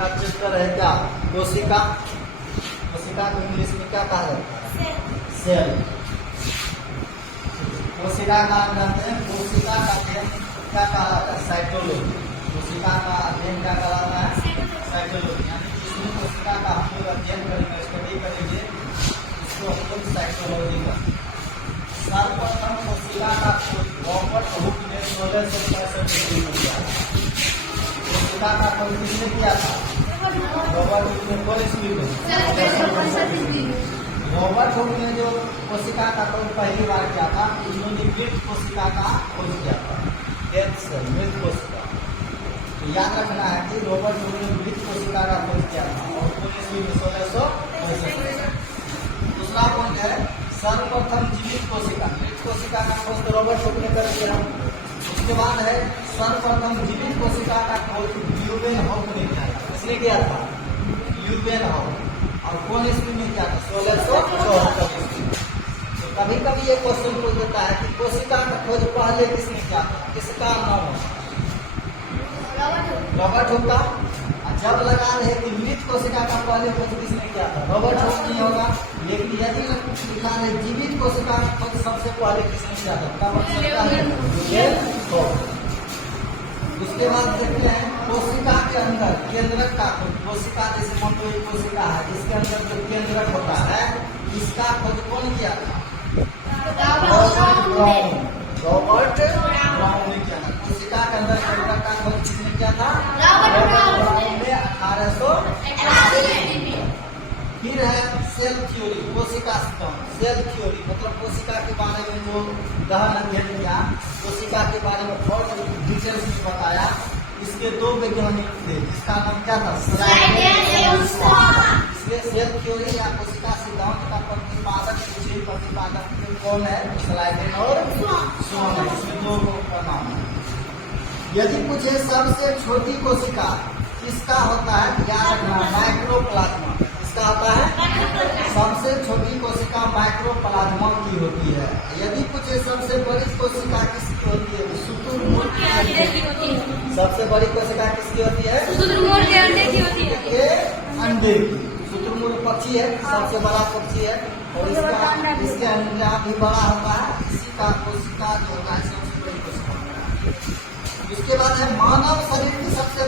का चैप्टर है क्या? कोशिका। कोशिका को इंग्लिश में क्या कहा जाता है? सेल। कोशिका का कहते हैं, कोशिका का अध्ययन क्या कहलाता है? साइटोलॉजी। कोशिका का अध्ययन क्या कहलाता है? साइटोलॉजी। यानी जिसमें कोशिका का हम लोग अध्ययन करेंगे, स्टडी करेंगे, इसको हम लोग साइटोलॉजी का। सर्वप्रथम कोशिका का खोज रॉबर्ट हुक ने 1665 में किया। कोशिका का खोज किसने किया था? रॉबर्ट हुक ने कौन ईस्वी में? रॉबर्ट हुक ने जो कोशिका का खोज पहली बार किया था, उन्होंने मृत कोशिका का खोज किया था। डेथ सेल, मृत कोशिका। तो याद रखना है कि रॉबर्ट हुक ने मृत कोशिका का खोज किया था और कौन ईस्वी में? 1665। दूसरा पॉइंट है सर्वप्रथम जीवित कोशिका। मृत कोशिका का खोज तो रॉबर्ट हुक ने कर दिया। उसके बाद है सर्वप्रथम जीवित कोशिका का खोज ल्यूवेनहॉक ने किया था। किसने किया था? ल्यूवेनहॉक। और कौन ईस्वी में किया था? 1674 ईस्वी। तो कभी कभी ये क्वेश्चन पूछ देता है कि कोशिका का खोज पहले किसने किया था? किसका नाम है? रॉबर्ट हुक का। जब लगा रहे कि मृत कोशिका का पहले खोज किसने किया था? रॉबर्ट हुक नहीं होगा। लेकिन यदि लिखा है जीवित कोशिका का खोज सबसे पहले किसने किया था? उसके बाद देखते हैं कोशिका के अंदर केंद्रक का खोज। कोशिका जैसे मान लो एक कोशिका है, इसके अंदर जो केंद्रक होता है, इसका खोज कौन किया था? रॉबर्ट ब्राउन ने किया था। कोशिका के अंदर केंद्रक का खोज किसने किया था? रॉबर्ट ब्राउन ने 1888 में। फिर है सेल थ्योरी, कोशिका सिद्धांत। सेल थ्योरी मतलब कोशिका के बारे में जो गहन अध्ययन किया, कोशिका के बारे में बहुत डिटेल्स में बताया। इसके दो वैज्ञानिक थे, जिसका नाम क्या था? इसलिए सेल थ्योरी या कोशिका सिद्धांत का प्रतिपादक कौन है? स्लाइडेन और स्वान। इसमें दो का नाम है। यदि पूछे सबसे छोटी कोशिका किसका होता है? याद रखना, माइक्रोप्लाज्मा। किसका होता है? सबसे छोटी कोशिका माइक्रोप्लाज्मा की होती है। यदि पूछे सबसे बड़ी कोशिका किसकी होती है? शुतुरमुर्ग की होती है। सबसे बड़ी कोशिका किसकी होती है? शुतुरमुर्ग के अंडे की होती है। अंडे की। शुतुरमुर्ग पक्षी है, सबसे बड़ा पक्षी है और इसके अंडा भी बड़ा होता है। इसी का कोशिका जो होता है सबसे बड़ी कोशिका होता है। उसके बाद है मानव शरीर की सबसे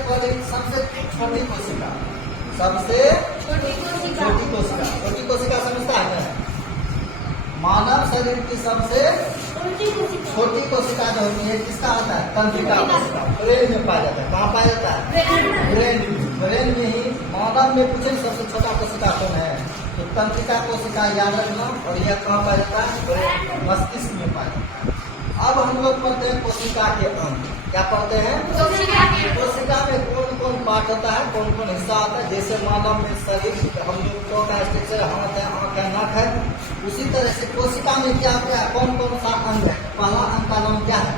छोटी कोशिका। सबसे छोटी कोशिका। छोटी कोशिका समझता है क्या? मानव शरीर की सबसे छोटी कोशिका जो होती है किसका होता है? तंत्रिका कोशिका। ब्रेन में पाया जाता है। कहाँ पाया जाता है? ब्रेन में ही। मानव में पूछे सबसे छोटा कोशिका कौन है? तो तंत्रिका कोशिका याद रखना। और यह कहाँ पाया जाता है? ब्रेन, मस्तिष्क में पाया जाता है। अब हम लोग पढ़ते हैं कोशिका के अंग। क्या पढ़ते हैं? कोशिका में कौन कौन पार्ट होता है, कौन कौन हिस्सा होता है? जैसे मानव में शरीर, हम लोग का स्ट्रक्चर हाथ है, आँख है, नाक है। उसी तरह से कोशिका में क्या क्या कौन कौन सा अंग है? पहला अंग का नाम क्या है?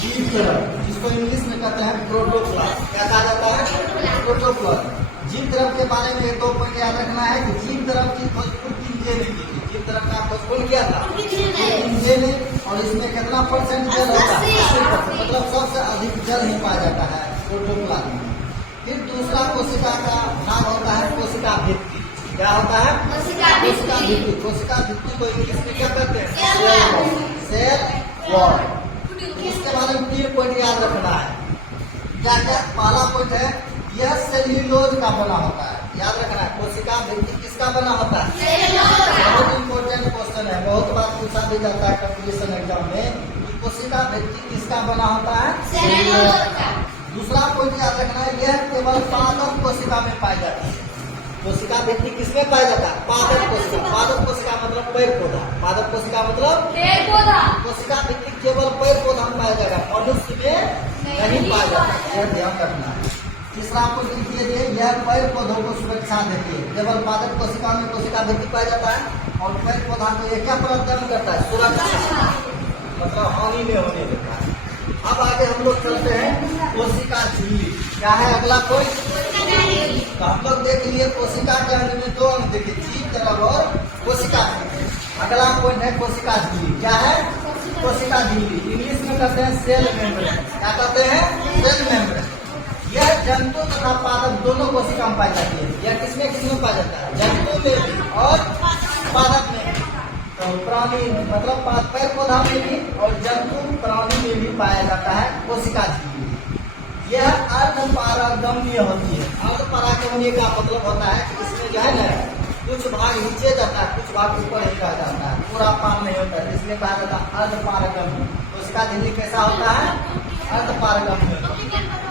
जीव द्रव, जिसको इंग्लिश में कहते हैं प्रोटोप्लाज्म। क्या कहा जाता है? प्रोटोप्लाज्म। जीव द्रव के बारे में 2 पॉइंट याद रखना है कि जीव द्रव की खोज पुर्किंजे ने की थी। जीव द्रव का खोज कौन किया था? पुर्किंजे ने। और इसमें कितना परसेंट जल होता है? 80%। मतलब सबसे अधिक जल ही पाया जाता है प्रोटोप्लाज्म में। फिर दूसरा कोशिका का भाग होता है कोशिका भित्ति। क्या होता है? कोशिका भित्ति। कोशिका भित्ति को इंग्लिश में क्या कहते हैं? Cell wall. इसके बारे में 3 पॉइंट याद रखना है। क्या क्या? पहला पॉइंट है यह सेल्यूलोज का बना होता है। याद रखना है कोशिका भित्ति किसका बना होता है? बहुत इंपॉर्टेंट क्वेश्चन है, बहुत बार पूछा भी जाता है कंपटीशन एग्जाम में। कोशिका भित्ति किसका बना होता है? सेल्यूलोज का। दूसरा पॉइंट याद रखना है यह केवल पादप कोशिका में पाई जाती है। कोशिका भित्ति किसमें पाया जाता है? पादप कोशिका। पादप कोशिका मतलब पेड़ पौधा। पादप कोशिका मतलब पेड़ पौधा। कोशिका भित्ति केवल पेड़ पौधा में पाया जाएगा, मनुष्य में नहीं पाया जाता है। यह ध्यान रखना है। तीसरा आपको लिखिए, यह पेड़ पौधों को सुरक्षा देती है। केवल पादप कोशिका में कोशिका भित्ति पाया जाता है और पेड़ पौधा को यह क्या प्रदान करता है? सुरक्षा, मतलब हानि में होने देता है। अब आगे हम लोग चलते हैं कोशिका झिल्ली। क्या है अगला पॉइंट? तो हम लोग देख लिए कोशिका के अंग में 2 अंग देखे, जीव द्रव और कोशिका। अगला पॉइंट है कोशिका झिल्ली। क्या है? कोशिका झिल्ली। इंग्लिश में कहते हैं सेल मेम्ब्रेन। क्या कहते हैं? Cell membrane. यह जंतु तथा पादप दोनों कोशिका में पाई जाती है। यह किसमें पाया जाता है? जंतु में भी और पादप में भी। तो प्राणी मतलब पेड़ पौधा में भी और जंतु प्राणी में भी पाया जाता है कोशिका झिल्ली। यह अर्धपारगम्य होती है। अर्धपारगम्य का मतलब होता है कि इसमें जो है ना कुछ भाग नीचे जाता है, कुछ भाग ऊपर ही रह जाता है, पूरा पार नहीं होता है, इसलिए कहा जाता है अर्धपारगम्य। कोशिका झिल्ली कैसा होता है? अर्धपारगम्य।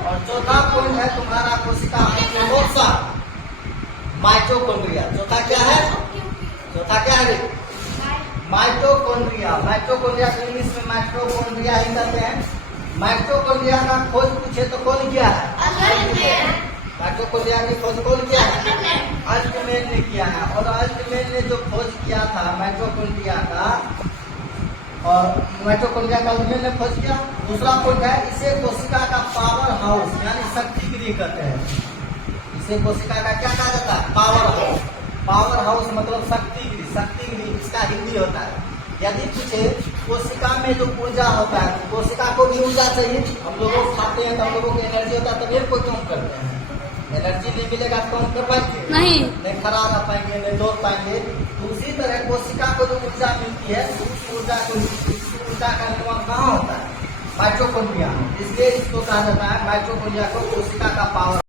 और चौथा पॉइंट है तुम्हारा कोशिका अंतर्मोक्षा माइटोकॉन्ड्रिया। चौथा क्या है? माइटोकॉन्ड्रिया। माइटोकॉन्ड्रिया को इंग्लिश में माइटोकॉन्ड्रिया ही कहते हैं। माइटोकॉन्ड्रिया का खोज पूछे तो कौन किया है? माइटोकॉन्ड्रिया की खोज कौन किया है? अल्टमैन ने किया है। और अल्टमैन ने जो खोज किया था माइटोकॉन्ड्रिया का, और माइटोकॉन्ड्रिया का अल्टमैन ने खोज किया। दूसरा पॉइंट है इसे कोशिका का पावर हाउस यानी शक्ति गृह कहते हैं। इसे कोशिका का क्या कहा जाता है? Power house. पावर हाउस मतलब शक्ति गृह। शक्ति गृह इसका हिंदी होता है। यदि पूछे कोशिका में जो ऊर्जा होता है, कोशिका को भी ऊर्जा चाहिए। हम लोगों को खाते हैं तो हम लोगों को एनर्जी होता है, तभी कोई काम करते हैं। एनर्जी नहीं मिलेगा तो काम कर पाएंगे? नहीं खड़ा रह पाएंगे, नहीं दौड़ पाएंगे। तो उसी तरह कोशिका को जो ऊर्जा मिलती है, उस ऊर्जा का निर्माण कहाँ होता है? माइटोकॉन्ड्रिया। इसलिए इसको कहा जाता है माइटोकॉन्ड्रिया को कोशिका का पावर